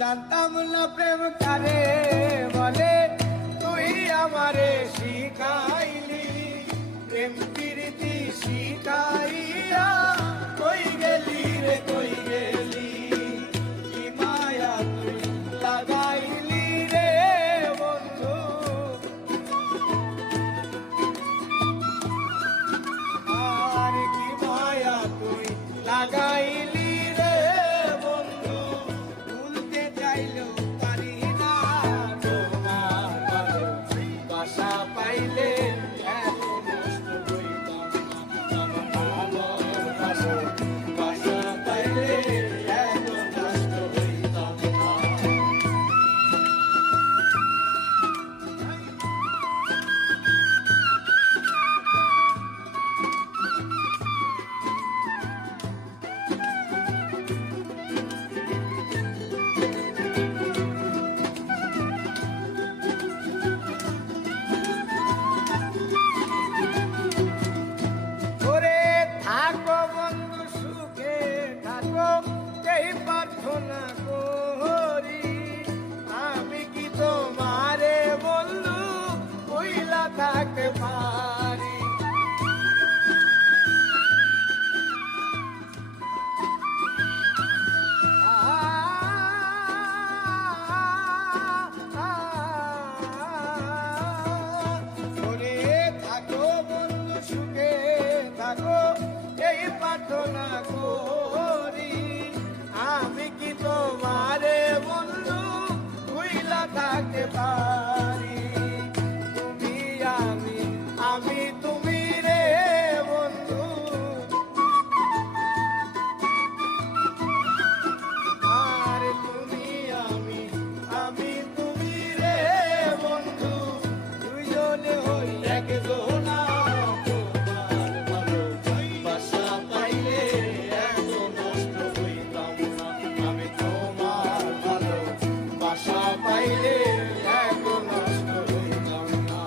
জানতাম না প্রেম কারে বলে, তুই আমারে শিখাইলি প্রেম প্রীতি শিখাইয়া। কই গেলি রে কই গেলি, কি মায়া তুই লাগাইলি রে বন্ধু। আর কি মায়া তুই লাগাইলি রে বন্ধু, ভুলতে চাইলেও পারি না তোমার ভালোবাসা পাইলে এত নষ্ট হইতাম না। আমার ভালোবাসা পাইলে এত নষ্ট হইতাম না। থাকো বন্ধু সুখে থাকো, এই প্রার্থনা করি। আমি কি তোমারে বন্ধু কইলা থাকতে পারি। থাকো বন্ধু সুখে থাকো, এই প্রার্থনা করি। আমি কি তোমারে বন্ধু ভুইলা থাকতে পারি। তুমি আমি, আমি তুমি রে বন্ধু। আর তুমি আমি, আমি তুমি রে বন্ধু। দুইজনে হই একজনা, পাইলে এত নষ্ট হইতাম না।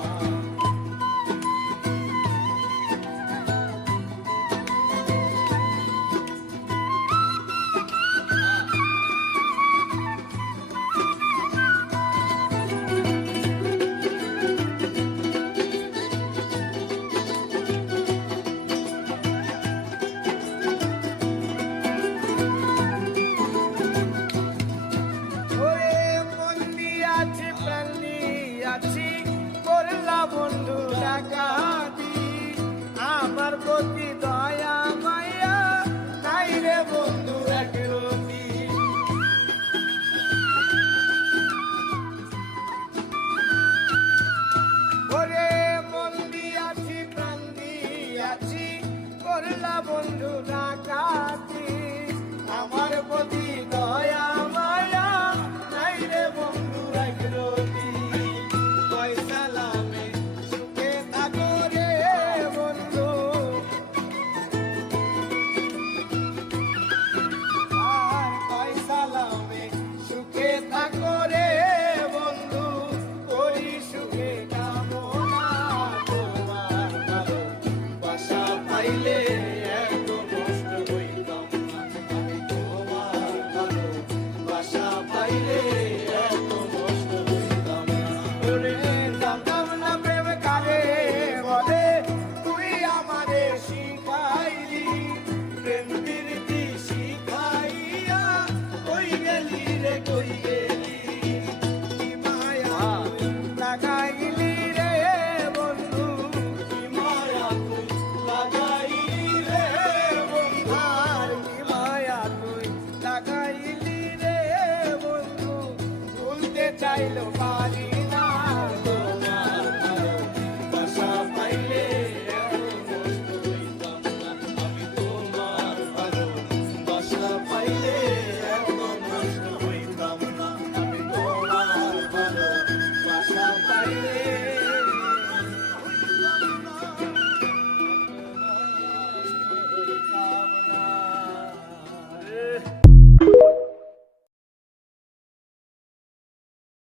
করলা বন্ধু ডাকাতি, আমার প্রতি দয়া মায়া নাই রে বন্ধু একরতি। ওরে মন দিয়াছি প্রাণ দিয়াছি, করলা বন্ধু ডাকাতি, আমার প্রতি দয়া মায়া নাই রে বন্ধু একরতি। পাইলে এত নষ্ট হইতাম না। আমি তোমার ভালোবাসা পাইলে এত নষ্ট হইতাম না। জানতাম না প্রেম কারে বলে, তুই আমারে শিখাইলি প্রেম প্রীতি শিখাইয়া। কই গেলি রে কই গেলি, কি মায়া লাগাইলি রে বন্ধু। কি মায়া লাগাইলি রে বন্ধু, ভুলতে চাইলো